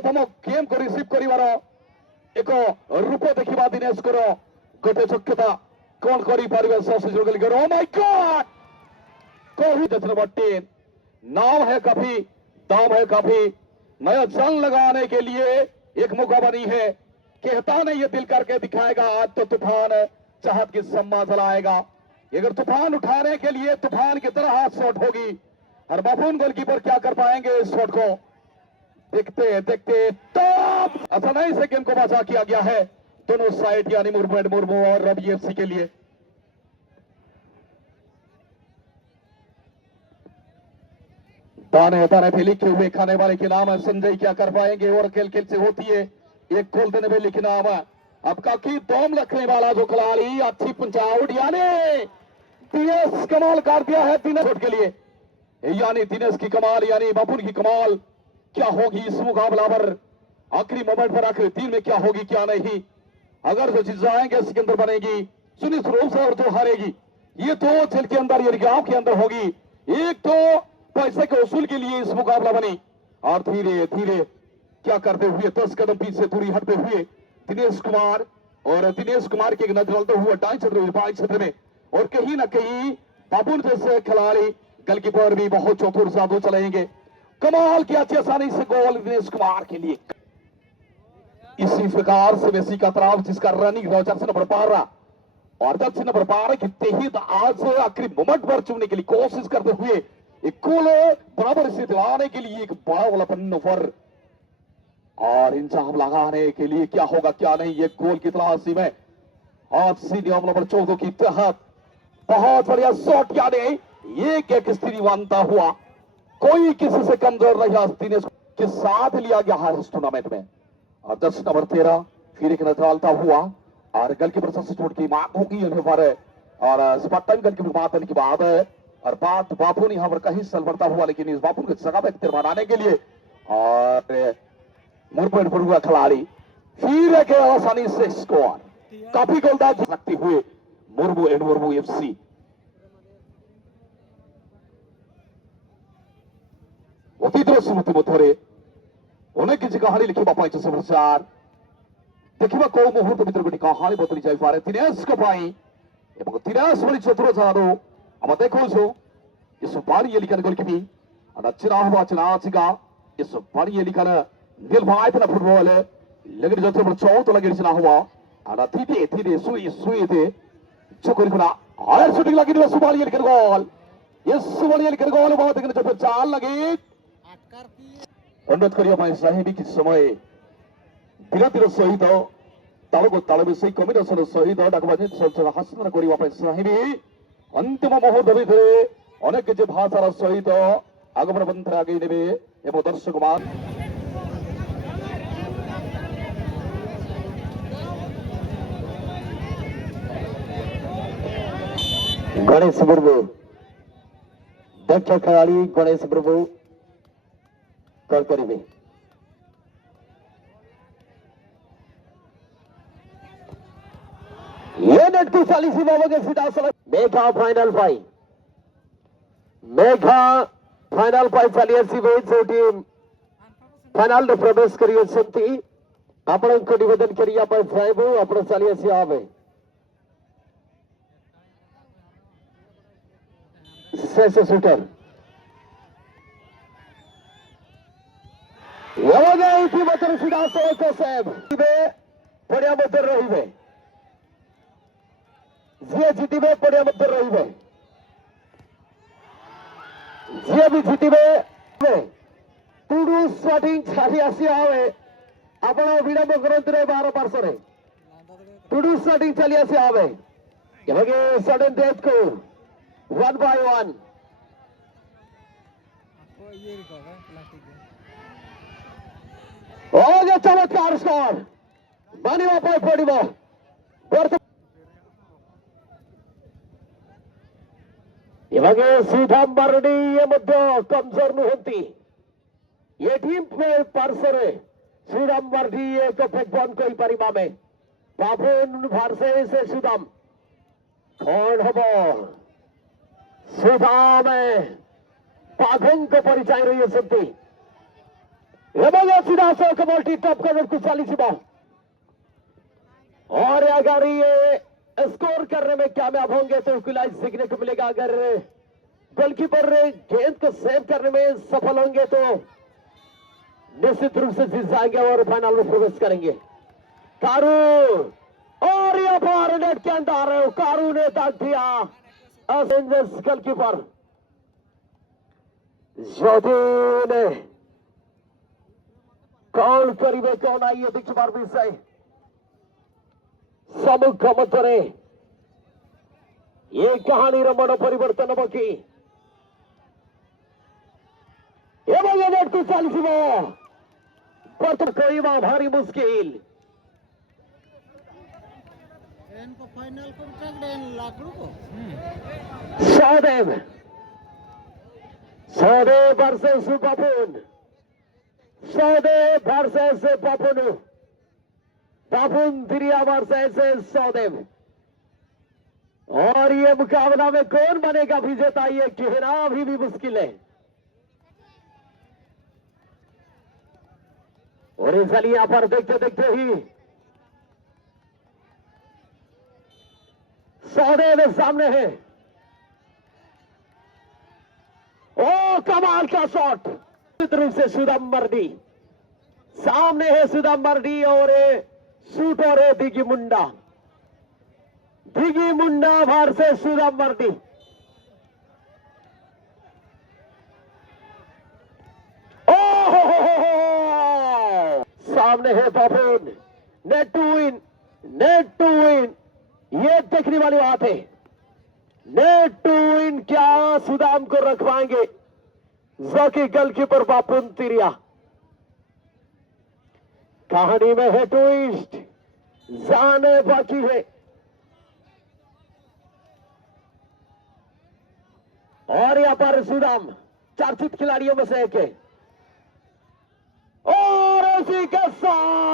प्रथम गेम को रिसीव करिवार एक रूप देखा दिनेश को गोटे चक्षता कौन कर सुযোগ oh my god Kohli number 10 नाम है काफी दाम है काफी नया जंग लगाने के लिए एक मौका बनी है। कहता नहीं ये दिल करके दिखाएगा आज तो तूफान चाहत की सम्मा चलाएगा। अगर तूफान उठाने के लिए तूफान की तरह हाथ शॉट होगी और बाफून गोलकीपर क्या कर पाएंगे इस शॉट को देखते देखते तब आसानी से गेम को बचा किया गया है दोनों साइड यानी मुर्मू और रवि एफसी के लिए। दाने दाने पे लिखे हुए खाने वाले के नाम है संजय क्या कर पाएंगे और खेल खेल से होती है एक गोल देने में लिखे नाम है अब काकी दम रखने वाला जो खिलाड़ी अच्छी पंचाउट यानी दिनेश कमाल कर दिया है दिनेश के लिए यानी दिनेश की कमाल यानी बापुन की कमाल क्या होगी इस मुकाबला पर आखिरी मोमेंट पर आखिरी 3 में क्या होगी क्या नहीं। अगर जो चीज आएंगे इसके अंदर बनेगी सुनिश्चित रूप से और तो हारेगी ये तो खेल के अंदर यानी गांव के अंदर होगी। एक तो पैसे के वसूल के लिए इस मुकाबला बनी और धीरे धीरे क्या करते हुए 10 कदम पीछे दूरी हटते हुए दिनेश कुमार और दिनेश कुमार के नजर डालते हुए दाएं क्षेत्र में बाएं क्षेत्र में और कहीं ना कहीं बाबुल जैसे खिलाड़ी गोलकीपर भी बहुत चतुर साधु चलेंगे। कमाल की अच्छी आसानी से गोल दिनेश कुमार के लिए इसी प्रकार से मेसी का तराव जिसका रनिंग जर्सी नंबर 12 और जर्सी नंबर 12 की तेज आज आखिरी मोमेंट पर चुनने के लिए कोशिश करते हुए एक गोल बराबर से दिलाने के लिए एक बड़ा वाला पन्नों पर और इंजाम लगाने के लिए क्या होगा क्या नहीं ये गोल की तलाशी में आज सी नियम नंबर 14 की तहत बहुत बढ़िया शॉट यानी एक स्थिति बनता हुआ कोई किसी से कमजोर रहा दिनेश के साथ लिया गया है इस टूर्नामेंट में और जर्सी नंबर 13 फिर एक नजर डालता हुआ और गोलकीपर सब्स्टिट्यूट की मांग होगी उन्हें पर और स्पॉट टाइम गोलकीपर बात के बाद और बात बापू यहाँ पर कहीं सल बढ़ता हुआ लेकिन इस बापू को जगह पे बनाने के लिए और मुरमुर हुआ खिलाड़ी फिर एक आसानी से स्कोर काफी गोलदार रखते हुए मुर्मू एफसी অতীতের স্মৃতি মধ্যে অনেক কিছু কাহিনী লিখিবা পাইছে সমাচার দেখিবা কোন মুহূর্ত ভিতরে গোটি কাহিনী বদলি যাই পারে দিনেশকে পাই এবং দিনেশ ভଳି চতুর জানো আমরা দেখুছু इस बारी ये लिखन गोलकीपी अदा चिना हुआ चिना चिका इस बारी ये लिखन दिल भाई थे फुटबॉल लेकिन जब से चौ तो लगे चिना हुआ अदा धीरे धीरे सुई थे जो कोई खुला और शूटिंग लगी तो सुबाली ये लिखन गोल ये सुबाली ये लिखन गोल बहुत देखने जब चाल लगी अनुरोध करिया भाई साहिबी किस समय बिरतिर सहित तालको ताल मिसाई कम्बिनेसन सहित डाकबाजी चलचल हासिल करिया भाई साहिबी अंतिम मुहूर्त भितरे अनेक किसी भाषार सहित आगमन बंधन आगे ने एवं दर्शक मान गणेश मुर्मू दक्ष खिलाड़ी गणेश मुर्मू कल करेंगे ये नेट की सालिसी बाबा के सीधा सलग Megha final five Megha final five चलिए टीम फाइनल प्रवेश करिए शक्ति आपण को निवेदन करिए फाइव आपण चलिए आवे शेष शूटर सीधा सड़क पड़िया मध्य रे जी जीतबे पड़िया मध्य रे जी भी जीतबे टूडू स्टार्टिंग छाड़ी आसी आवे आपण विलंब करंतु रे 12 पार्श्व टूडू स्टार्टिंग चली आसी आवे एवगे सडन डेथ को 1 by 1 ओगे चमत्कार स्कोर मानिवा पाय पड़िबो इवागे सीधा मरडी ये मध्य कमजोर नुहंती ये टीम में पार्सरे श्रीराम मरडी एक फेकबन कोई परिमा में बाबून भारसे से सुदाम कौन हबो सुदाम पाघों को परिचय रही है सकती हे बघा सीधा सो कमोल्टी टॉप कॉर्नर कुशाली सिबा और अगर ये स्कोर करने में कामयाब होंगे तो इक्वलाइज सीखने को मिलेगा। अगर गोलकीपर गेंद को सेव करने में सफल होंगे तो निश्चित रूप से जीत जाएंगे और फाइनल में प्रवेश करेंगे। कारू और यह बार नेट के अंदर कारू ने दाग दिया एंजल्स गोलकीपर ने कौन करीबे कौन आइए दिखबार विषय सम्मुख मध्य ये कहानी मन परिवर्तन की चलिए कोई भारी मुश्किल फाइनल कॉन्ट्रैक्ट लाकड़ू को सहदेव सहदेव वर्सेस बापुन सहदेव वर्सेस बापुन बापुन तिरिया वर्सेस सहदेव और ये मुकाबला में कौन बनेगा विजेता ये कहना अभी भी मुश्किल है। और इसलिए यहां पर देखते देखते ही सहदेव सामने है। ओ कमाल का शॉट रूप से सुदाम मर्दी सामने है। सुदाम मर्दी और शूट और दिगी मुंडा भार से सुदाम मर्दी ओ सामने है बापुन नेट टू विन ये देखने वाली बात है। नेट टू विन क्या सुदाम को रखवाएंगे जॉकी गोलकीपर बापुन तिरिया। कहानी में है ट्विस्ट जाने बाकी है और यहां पर सुदाम चर्चित खिलाड़ियों में से एक है और उसी के साथ